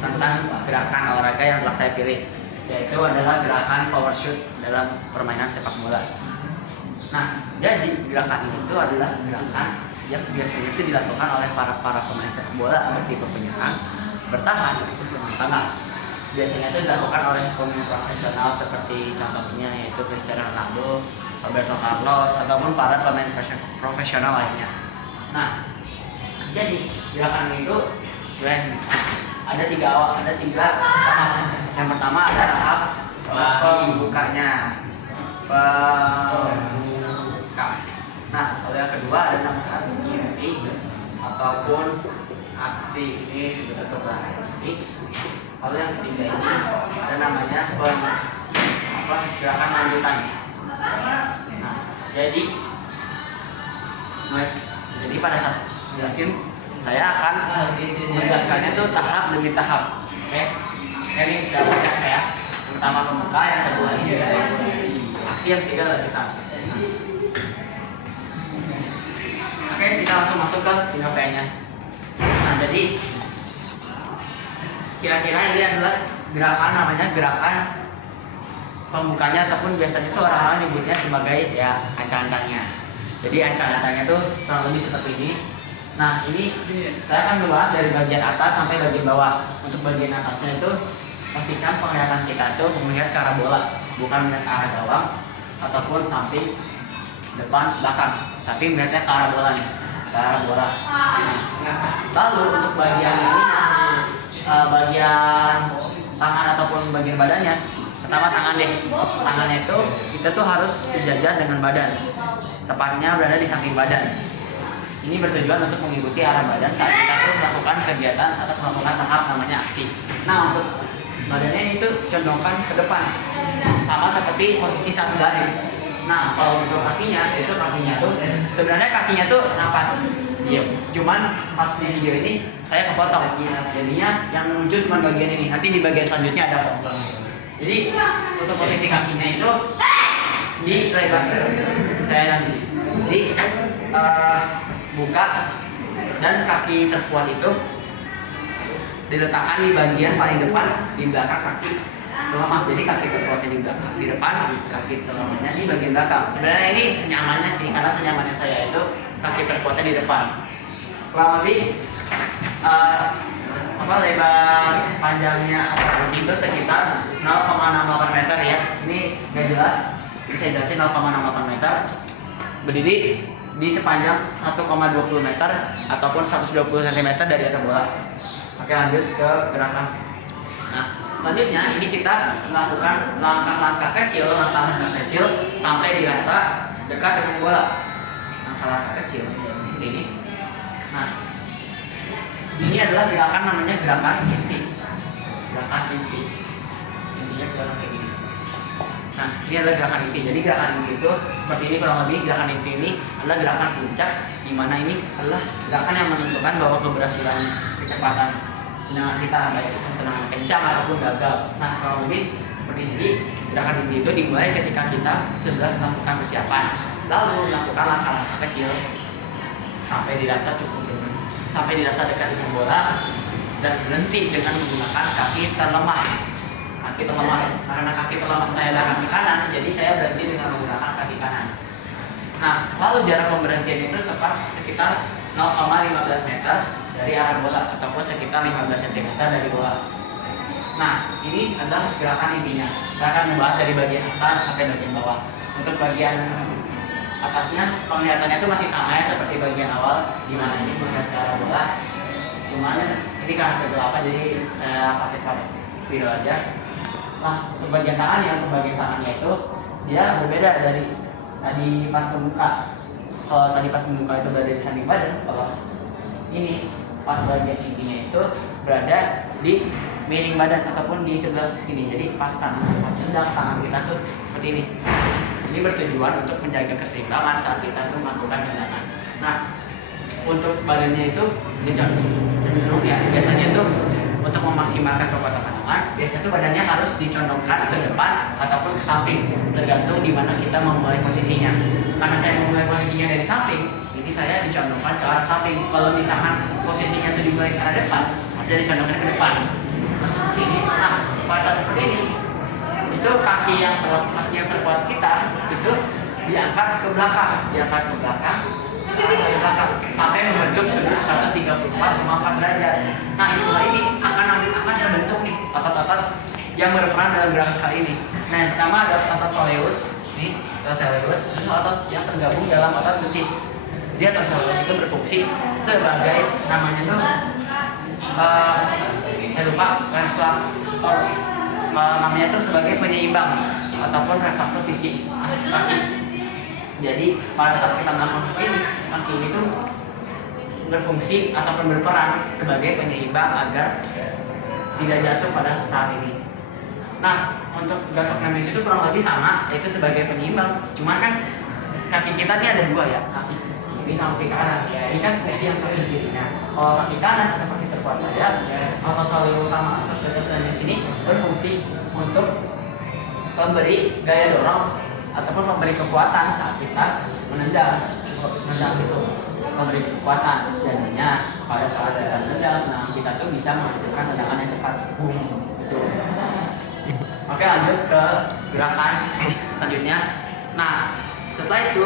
tentang gerakan olahraga yang telah saya pilih, yaitu adalah gerakan power shoot dalam permainan sepak bola. Nah, jadi gerakan ini itu adalah gerakan yang biasanya itu dilakukan oleh para pemain sepak bola agar tipe penyerang, bertahan, ataupun pemain tengah. Biasanya itu dilakukan oleh pemain profesional seperti contohnya yaitu Cristiano Ronaldo, Roberto Carlos, ataupun para pemain profesional lainnya. Nah, jadi gerakan itu sebenarnya ada tiga tahap. Yang pertama ada tahap pembukanya, Nah, kalau yang kedua ada namanya inti ataupun aksi. Ini sudah bentuk aksi. Kalau yang ketiga ini ada namanya gerakan lanjutan. Nah, jadi pada saat jelasin saya akan menjelaskannya tuh tahap demi tahap. Oke. Ini sudah siap ya. Yang pertama pembuka, yang kedua ini aksi, yang ketiga lanjutan. Oke, kita langsung masuk ke Innovea-nya. Nah, jadi kira-kira ini adalah gerakan, namanya gerakan pembukanya, ataupun biasanya itu orang-orang nyebutnya sebagai ya ancang-ancangnya. Jadi ancang-ancangnya itu kurang lebih seperti ini. Nah, ini saya akan membahas dari bagian atas sampai bagian bawah. Untuk bagian atasnya itu pastikan penglihatan kita itu melihat ke arah bola, bukan melihat ke arah gawang ataupun samping, depan, belakang, tapi melihatnya ke arah bola nih, ke arah bola. Lalu untuk bagian ini, bagian tangan ataupun bagian badannya, pertama tangan deh. Tangannya itu kita tuh harus sejajar dengan badan, tepatnya berada di samping badan. Ini bertujuan untuk mengikuti arah badan saat kita tuh melakukan kegiatan atau melakukan tahap namanya aksi. Nah, untuk badannya itu condongkan ke depan, sama seperti posisi saat berlari. Nah, kalau untuk kakinya tuh sebenarnya kakinya tuh nampak diam. Cuman pas di video ini saya kepotong. Jadinya yang muncul cuma bagian ini. Nanti di bagian selanjutnya ada potong. Jadi untuk posisi kakinya itu di lebar saya nanti. Jadi buka dan kaki terkuat itu diletakkan di bagian paling depan di belakang kaki terlemah. Jadi kaki terkuatnya di belakang, di depan, kaki terlemahnya di bagian belakang. Sebenarnya ini senyamannya sih, karena senyamannya saya itu kaki terkuatnya di depan. Kurang lebih lebar panjangnya itu sekitar 0,68 meter ya. Ini nggak jelas, ini saya jelasin 0,68 meter. Berdiri di sepanjang 1,20 meter ataupun 120 cm dari atas bola. Oke, lanjut ke gerakan. Nah, selanjutnya ini kita melakukan langkah-langkah kecil sampai dirasa dekat dengan bola. Langkah-langkah kecil seperti ini. Nah, ini adalah gerakan namanya gerakan inti. Gerakan inti. Intinya gerakan kayak gini. Nah, ini adalah gerakan inti. Jadi gerakan inti itu seperti ini kurang lebih. Gerakan inti ini adalah gerakan puncak, di mana ini adalah gerakan yang menentukan bahwa keberhasilan kecepatan tendangan kita, baik itu tendangan kencang ataupun gagal. Nah, kurang lebih seperti ini. Gerakan inti itu dimulai ketika kita sudah melakukan persiapan, lalu melakukan langkah-langkah kecil sampai dirasa dekat dengan bola, dan berhenti dengan menggunakan kaki terlemah. Karena kaki terlemah saya adalah kaki kanan, jadi saya berhenti dengan menggunakan kaki kanan. Nah, lalu jarak pemberhentian itu sekitar 0,15 meter dari arah bola ataupun sekitar 15 cm dari bola. Nah, ini adalah gerakan intinya. Saya akan membahas dari bagian atas sampai bagian bawah. Untuk bagian atasnya penglihatannya itu masih sama ya seperti bagian awal, di mana ini melihat ke arah bola. Cuman ini karena kegelapan jadi saya pakai video aja. Nah, untuk bagian tangannya itu dia berbeda dari tadi pas membuka. Kalau tadi pas membuka itu berada di samping badan, kalau ini pas bagian intinya itu berada di miring badan ataupun di sebelah sini. Jadi pas sedang tangan kita tuh seperti ini. Ini bertujuan untuk menjaga keseimbangan saat kita tuh melakukan tendangan. Nah, untuk badannya itu cenderung ya biasanya tuh untuk memaksimalkan kekuatan tangan, biasanya tuh badannya harus dicondongkan ke depan ataupun ke samping, tergantung di mana kita memulai posisinya. Karena saya memulai posisinya dari samping, jadi saya dicondongkan ke arah samping. Kalau misalkan posisinya itu dimulai ke arah depan, saya dicondongkan ke depan. seperti ini. Nah, pada saat seperti ini, itu kaki yang terkuat kita itu diangkat ke belakang, sampai membentuk sudut 134,4 derajat. Nah, setelah ini akan terbentuk nih otot-otot yang berperan dalam gerakan kali ini. Nah, yang pertama ada otot soleus, nih otot soleus, itu otot yang tergabung dalam otot gluteus. Dia otot soleus itu berfungsi sebagai namanya tuh saya lupa reflektor, namanya itu sebagai penyeimbang ataupun reflektor sisi kaki. Jadi pada saat kita melakukan ini, kaki ini tuh berfungsi ataupun berperan sebagai penyeimbang agar tidak jatuh pada saat ini. Nah, untuk gastrocnemius itu kurang lebih sama, yaitu sebagai penyeimbang. Cuman kan kaki kita ini ada dua ya, kaki kiri sama kaki kanan. Ini kan fungsi yang kaki kirinya. Kalau kaki kanan atau kaki terkuat saya, otot soleus sama otot gastrocnemius ini berfungsi untuk memberi gaya dorong ataupun memberi kekuatan saat kita menendang itu, memberi kekuatan. Jadinya pada saat kita menendang, kita tuh bisa menghasilkan tendangan yang cepat, boom, gitu. Oke, lanjut ke gerakan selanjutnya. Nah, setelah itu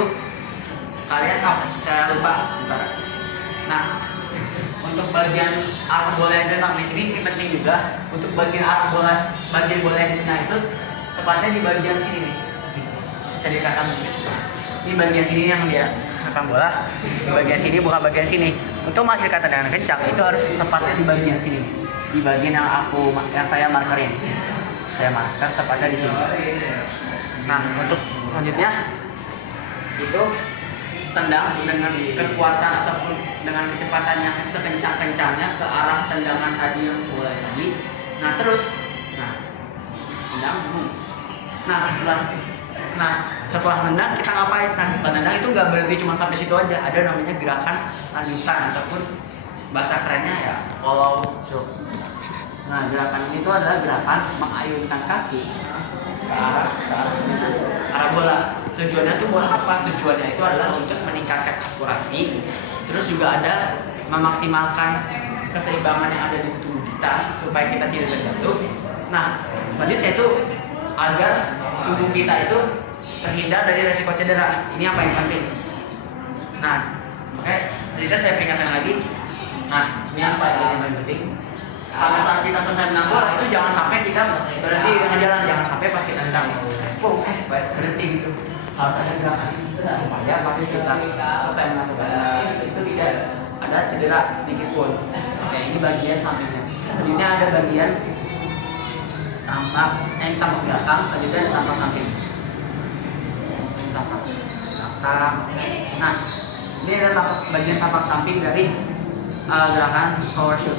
kalian saya lupa bentar. Nah, untuk bagian arah bola yang ditendang ini penting juga. Untuk bagian bola yang ditendang itu tepatnya di bagian sini nih. Bisa dikatakan di bagian sini yang dia akan bola, di bagian sini bukan bagian sini. Untuk menghasilkan tendangan kencang itu harus tepatnya di bagian sini, di bagian yang saya markerin. Saya marker tepatnya di sini. Nah, untuk selanjutnya itu tendang dengan kekuatan ataupun dengan kecepatan yang sekencang-kencangnya ke arah tendangan tadi yang bola tadi. Nah, terus tendang. Setelah nendang kita ngapain? Nah, setelah nendang itu nggak berhenti cuma sampai situ aja. Ada namanya gerakan lanjutan ataupun bahasa kerennya ya follow through. Nah, gerakan ini tuh adalah gerakan mengayunkan kaki ke arah bola. Tujuannya tuh buat apa? Tujuannya itu adalah untuk meningkatkan akurasi. Terus juga ada memaksimalkan keseimbangan yang ada di tubuh kita supaya kita tidak terjatuh. Nah, selanjutnya itu agar tubuh kita itu terhindar dari resiko cedera. Ini apa yang penting. Nah, jadi saya peringatkan lagi. Nah, ini apa yang paling penting? Pada saat kita selesai menang bola itu jangan sampai kita berhenti dengan jalan, jangan sampai pas kita nendang berhenti gitu. Harus ada gerakan itu supaya pas kita selesai menang bola itu tidak ada cedera sedikit pun. Oke, ini bagian sampingnya. Selanjutnya ada bagian tampak belakang, selanjutnya tampak samping. Tampak belakang. Nah, ini adalah bagian tampak samping dari gerakan power shoot.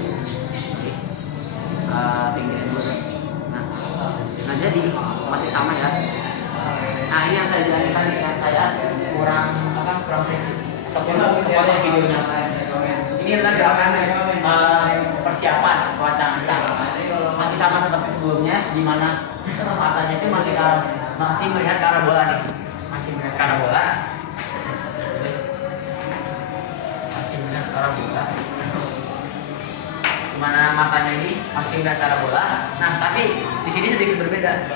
Pinggirin dulu. Nah, jadi masih sama ya. Nah, ini yang saya jelasin tadi yang saya kurang ataupun kepotong videonya. Ini adalah gerakan persiapan atau ancang-ancang. Masih sama seperti sebelumnya, di mana matanya itu masih melihat ke arah bola nih, masih melihat ke arah bola, di mana matanya ini masih melihat ke arah bola. Nah, tapi di sini sedikit berbeda.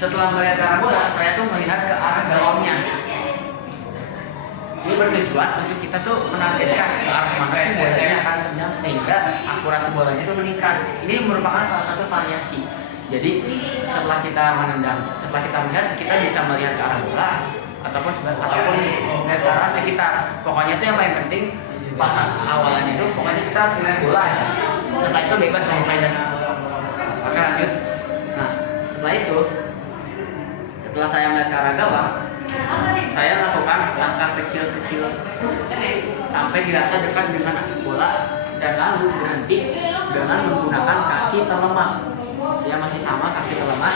Setelah melihat ke arah bola, saya tuh melihat ke arah gawangnya. Ini bertujuan untuk kita tuh menargetkan ke arah mana sih bolanya akan tendang sehingga akurasi bolanya itu meningkat. Ini merupakan salah satu variasi. Jadi setelah kita melihat, kita bisa melihat ke arah bola ataupun melihat ke arah sekitar. Pokoknya itu yang paling penting pas awalan itu pokoknya kita harus melihat bola ya. Setelah itu bebas mau main. Oke, lanjut. Nah, setelah saya melihat ke arah gawang, saya melakukan langkah kecil-kecil sampai dirasa dekat dengan bola dan lalu berhenti dengan menggunakan kaki terlemah. Dia masih sama kaki terlemah,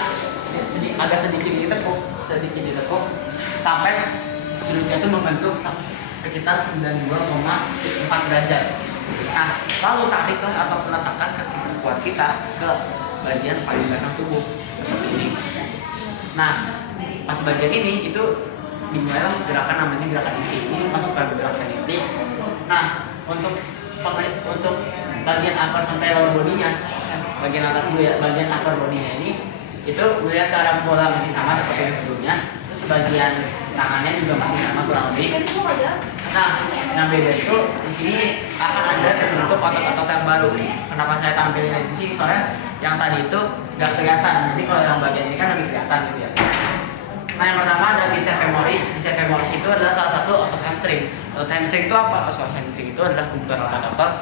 agak sedikit ditekuk sampai sudutnya itu membentuk sekitar 92,4 derajat. Nah, lalu tariklah ataupun letakkan kaki terkuat kita ke bagian paling belakang tubuh seperti ini. Nah, pas bagian ini itu dimulailah gerakan namanya gerakan inti. Ini masuk ke gerakan inti. Nah, untuk bagian upper sampai lower bodinya, bagian atas dulu ya, bagian upper bodinya ini itu melihat ke arah bola masih sama seperti yang sebelumnya. Terus bagian tangannya juga masih sama kurang lebih. Nah, yang beda itu di sini akan ada terbentuk otot-otot yang baru. Kenapa saya tampilin di sini? Soalnya yang tadi itu nggak kelihatan. Jadi kalau yang bagian ini kan lebih kelihatan gitu ya. Nah, yang pertama ada bicep femoris. Bicep femoris itu adalah salah satu otot hamstring. Otot hamstring itu apa? Otot hamstring itu adalah kumpulan otot-otot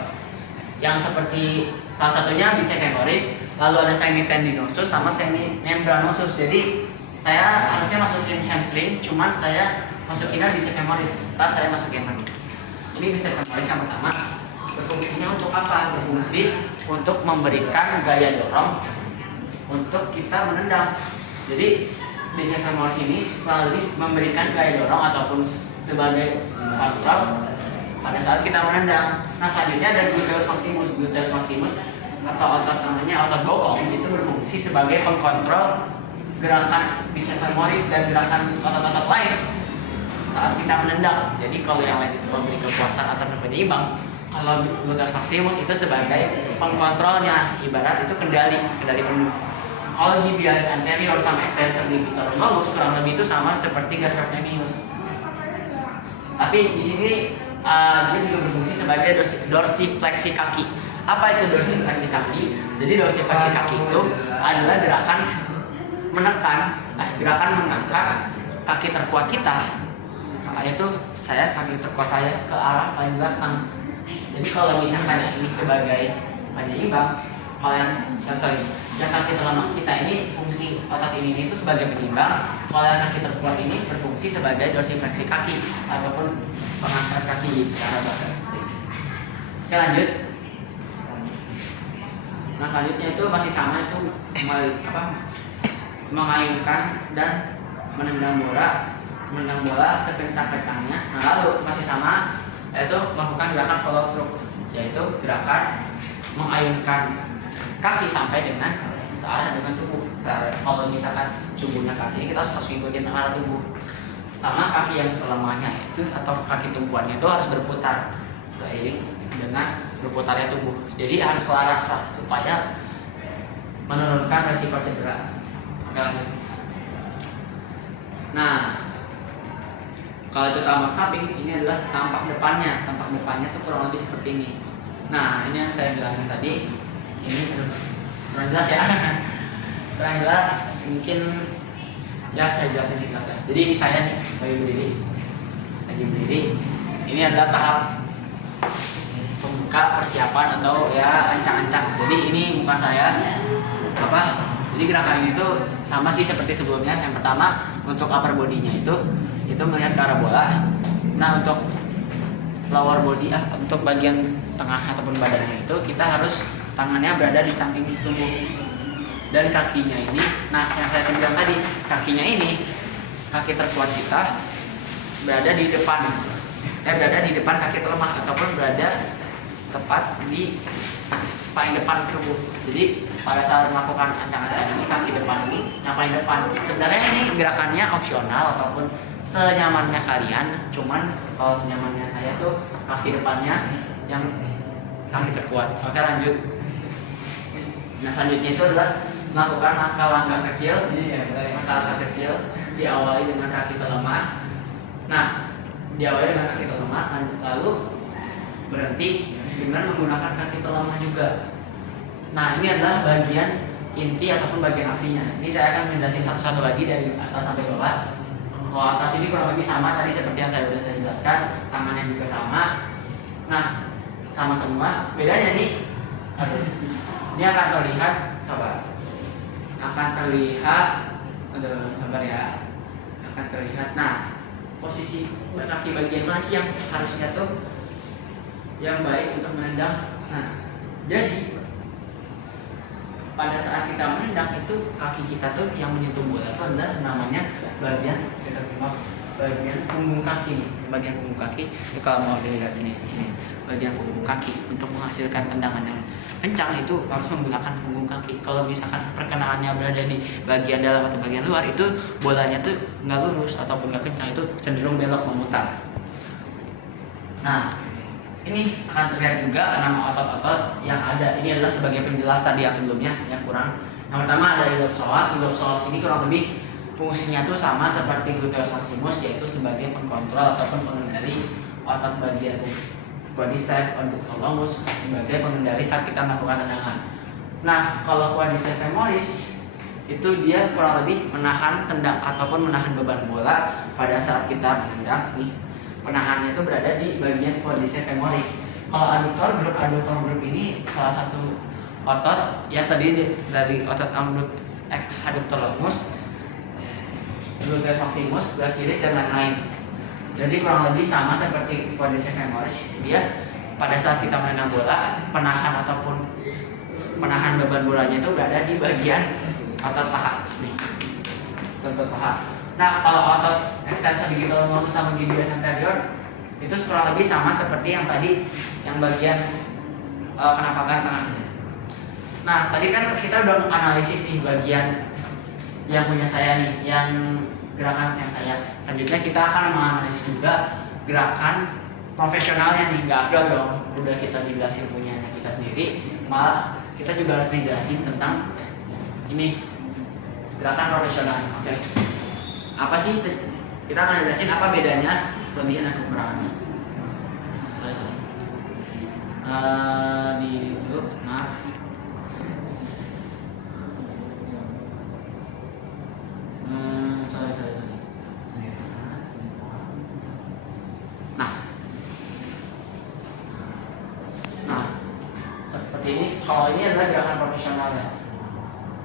yang seperti salah satunya bicep femoris, lalu ada semitendinosus sama semimembranosus. Jadi saya harusnya masukin hamstring, cuman saya masukinnya bicep femoris. Ntar saya masukin lagi. Ini bicep femoris yang pertama. Berfungsinya untuk apa? Berfungsi untuk memberikan gaya dorong untuk kita menendang. Jadi bicep femoris ini kurang lebih memberikan gaya dorong ataupun sebagai kontrol pada saat kita menendang. Nah, selanjutnya ada gluteus maximus. Gluteus maximus atau otot namanya otot bokong itu berfungsi sebagai pengkontrol gerakan bicep femoris dan gerakan otot-otot lain saat kita menendang. Jadi kalau yang lain itu memberi kekuatan atau penyeimbang, kalau gluteus maximus itu sebagai pengkontrolnya, ibarat itu kendali penuh. Kalau gibialis anterior sama extensor libitor longus kurang lebih itu sama seperti gastrocnemius. Tapi di sini dia juga berfungsi sebagai dorsifleksi kaki. Apa itu dorsifleksi kaki? Jadi dorsifleksi kaki itu adalah gerakan mengangkat kaki terkuat kita. Makanya itu kaki terkuat saya ke arah paling belakang. Jadi kalau misalkan ini sebagai penyeimbang, kalau yang kaki terlemah kita ini fungsi otot ini itu sebagai penyeimbang. Kalau yang kaki terkuat ini berfungsi sebagai dorsifleksi kaki ataupun pengangkat kaki ke arah belakang. Oke, lanjut. Nah, selanjutnya itu masih sama, itu mengayunkan dan menendang bola sekencang-kencangnya. Nah, lalu masih sama, yaitu melakukan gerakan follow through, yaitu gerakan mengayunkan kaki sampai dengan searah dengan tubuh. Kalau misalkan tubuhnya kaki ini, kita harus ngikutin arah tubuh. Sama kaki yang terlemahnya itu atau kaki tumpuannya itu harus berputar seiring dengan berputarnya tubuh. Jadi harus selaras lah supaya menurunkan resiko cedera. Nah, kalau itu tampak samping, ini adalah tampak depannya. Tampak depannya tuh kurang lebih seperti ini. Nah, ini yang saya bilangin tadi. Ini kurang jelas ya. Kurang jelas, mungkin ya saya jelasin singkatnya. Jadi ini saya nih lagi berdiri. Ini adalah tahap pembuka persiapan atau ya ancang-ancang. Jadi ini muka saya Jadi gerakan ini tuh sama sih seperti sebelumnya. Yang pertama untuk upper bodinya itu melihat ke arah bola. Nah, untuk lower body untuk bagian tengah ataupun badannya itu kita harus tangannya berada di samping tubuh dan kakinya ini. Nah, yang saya bilang tadi, kakinya ini kaki terkuat kita berada di depan kaki terlemah ataupun berada tepat di paling depan tubuh. Jadi pada saat melakukan ancang-ancang ini kaki depan ini yang paling depan. Sebenarnya ini gerakannya opsional ataupun senyamannya kalian. Cuman kalau senyamannya saya tuh kaki depannya yang kaki terkuat. Oke, lanjut. Nah, selanjutnya itu adalah melakukan langkah-langkah kecil. Langkah-langkah kecil diawali dengan kaki terlemah. Nah, diawali dengan kaki terlemah, lalu berhenti dengan menggunakan kaki terlemah juga. Nah, ini adalah bagian inti ataupun bagian aksinya. Ini saya akan menjelaskan satu-satu lagi dari atas sampai bawah. Kalau atas ini kurang lebih sama tadi seperti yang saya jelaskan, tangannya juga sama. Nah, sama semua. Bedanya nih, ini akan terlihat, akan terlihat. Nah, posisi kaki bagian mana sih yang harusnya tuh yang baik untuk menendang? Nah, jadi pada saat kita menendang itu kaki kita tuh yang menyentuh bola itu adalah namanya bagian punggung kaki nih. Bagian punggung kaki, kalau mau dilihat sini, bagian punggung kaki untuk menghasilkan tendangan yang kencang itu harus menggunakan punggung kaki. Kalau misalkan perkenaannya berada di bagian dalam atau bagian luar, itu bolanya tuh nggak lurus ataupun nggak kencang, itu cenderung belok memutar. Nah, ini akan terlihat juga nama otot-otot yang ada. Ini adalah sebagai penjelas tadi yang sebelumnya yang kurang. Yang pertama ada iliopsoas. Iliopsoas ini kurang lebih fungsinya tuh sama seperti gluteus maximus, yaitu sebagai pengkontrol ataupun pengendali otot bagian quadriceps, adductor longus, sebagai pengendali saat kita melakukan tendangan. Nah, kalau quadriceps femoris itu dia kurang lebih menahan tendang ataupun menahan beban bola pada saat kita menendang nih. Penahannya itu berada di bagian quadriceps femoris. Kalau adductor group ini salah satu otot yang tadi dari otot adductor longus, gluteus maximus, brachialis dan lain-lain. Jadi kurang lebih sama seperti quadriceps femoris. Dia pada saat kita menendang bola, penahan ataupun penahan beban bolanya itu berada di bagian otot paha nih. Otot paha. Nah, kalau otot extensor digital longus sama gibius anterior itu kurang lebih sama seperti yang tadi yang bagian kenapakan tengahnya. Nah, tadi kan kita udah menganalisis nih bagian yang punya saya nih, yang gerakan yang saya. Selanjutnya kita akan menganalisis juga gerakan profesionalnya nih. Nggak afdol dong, udah kita dijelasin punya kita sendiri, malah kita juga harus dijelasin tentang ini gerakan profesional. Oke. Apa sih? Kita akan jelasin apa bedanya, kelebihan dan kekurangannya. Di dulu, maaf. Sorry. Nah, seperti ini. Kalau ini adalah gerakan profesionalnya.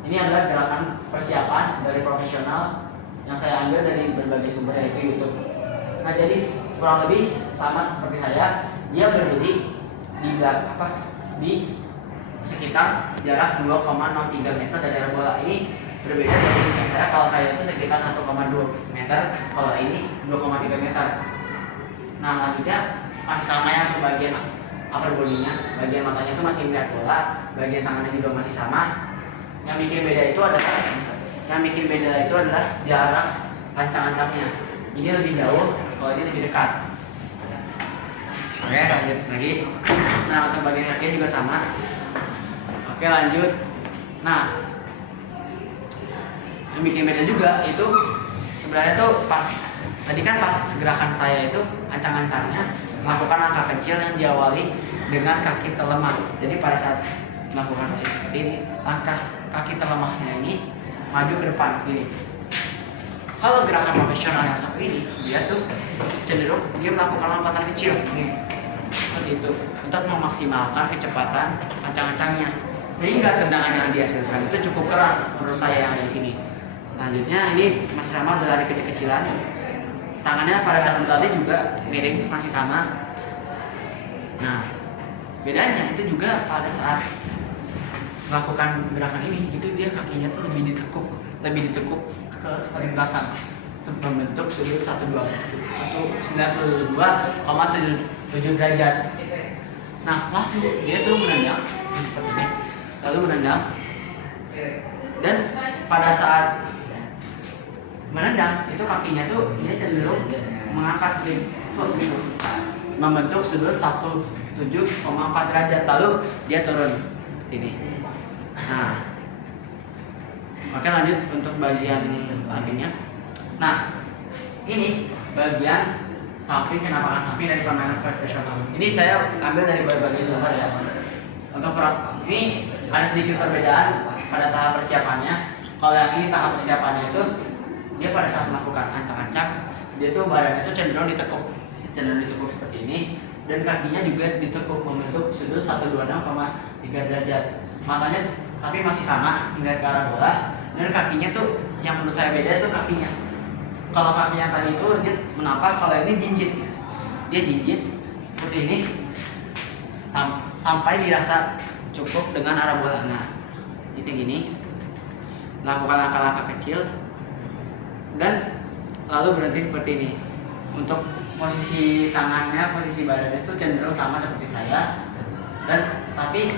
Ini adalah gerakan persiapan dari profesional yang saya ambil dari berbagai sumber, yaitu YouTube. Nah, jadi kurang lebih sama seperti saya. Dia berdiri di sekitar jarak 2,03 meter dari arah bola. Ini berbeda dari saya. Kalau saya itu sekitar 1,2 meter, kalau ini 2,3 meter. Nah, selanjutnya masih sama ya untuk bagian upper body-nya. Bagian matanya itu masih melihat bola, bagian tangannya juga masih sama. Yang bikin beda itu adalah jarak ancang-ancangnya. Ini lebih jauh, kalau ini lebih dekat. Oke, lanjut lagi. Nah, untuk bagian kakinya juga sama. Oke, lanjut. Nah, yang bikin beda juga itu sebenarnya tuh pas gerakan saya itu ancang-ancangnya melakukan langkah kecil yang diawali dengan kaki terlemah. Jadi pada saat melakukan posisi seperti ini, langkah kaki terlemahnya ini maju ke depan gini. Kalau gerakan profesional yang satu ini, dia tuh cenderung dia melakukan lompatan kecil nih, seperti itu, untuk memaksimalkan kecepatan ancang-ancangnya, sehingga tendangan yang dihasilkan itu cukup keras menurut saya yang di sini. Selanjutnya ini masih sama berlari kecil-kecilan. Tangannya pada saat berlari juga mirip, masih sama. Nah, bedanya itu juga pada saat melakukan gerakan ini, itu dia kakinya tuh lebih ditekuk ke paling belakang, membentuk sudut 92,7 derajat. Nah, lalu dia tuh menendang seperti ini, dan pada saat menendang itu kakinya tuh dia cenderung mengangkat gitu, membentuk sudut 17,4 derajat, lalu dia turun seperti ini. Nah, oke, lanjut untuk bagian sampingnya. Nah, ini bagian samping, kenapakan samping dari permainan profesional. Ini saya ambil dari berbagai sumber ya. Untuk ini ada sedikit perbedaan pada tahap persiapannya. Kalau yang ini tahap persiapannya itu dia pada saat melakukan ancang-ancang, dia tuh badannya tuh cenderung ditekuk seperti ini, dan kakinya juga ditekuk membentuk sudut 126,3 derajat. Matanya tapi masih sama melihat ke arah bola, dan kakinya tuh yang menurut saya beda tuh kakinya. Kalau kakinya tadi itu dia menapak, kalau ini dia jinjit seperti ini sampai dirasa cukup dengan arah bola. Nah, itu gini, lakukan langkah-langkah kecil dan lalu berhenti seperti ini. Untuk posisi tangannya, posisi badannya itu cenderung sama seperti saya, dan tapi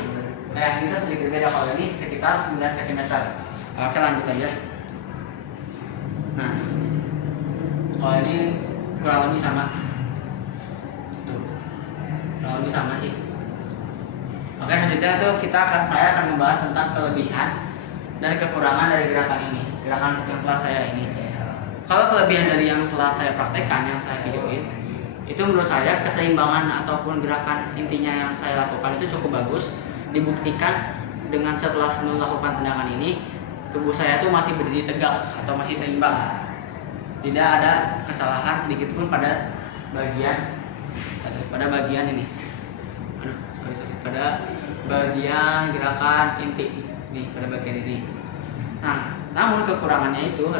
yang itu sedikit beda. Kalau ini sekitar 9 cm. Oke, lanjut aja. Nah, kalau ini kurang lebih sama tuh, kurang kurang lebih sama sih. Oke, selanjutnya tuh saya akan membahas tentang kelebihan dan kekurangan dari gerakan ini, gerakan yang telah saya ini. Kalau kelebihan dari yang telah saya praktekkan, yang saya videoin, itu menurut saya keseimbangan ataupun gerakan intinya yang saya lakukan itu cukup bagus. Dibuktikan dengan setelah melakukan tendangan ini, tubuh saya tuh masih berdiri tegak atau masih seimbang. Tidak ada kesalahan sedikit pun pada bagian ini. Pada bagian gerakan inti nih, pada bagian ini. Nah, namun kekurangannya itu,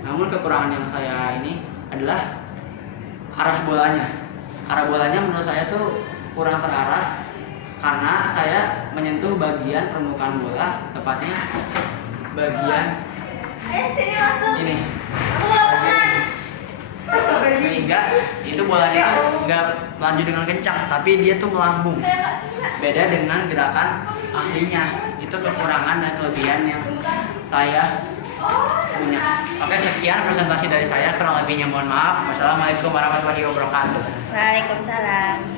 namun kekurangan yang saya ini adalah arah bolanya. Arah bolanya menurut saya tuh kurang terarah karena saya menyentuh bagian permukaan bola, tepatnya bagian ini. Sehingga itu bolanya nggak lanjut dengan kencang, tapi dia tuh melambung. Beda dengan gerakan ahlinya. Itu kekurangan dan kelebihan yang saya punya. Oke, sekian presentasi dari saya, kurang lebihnya mohon maaf. Wassalamualaikum warahmatullahi wabarakatuh. Waalaikumsalam.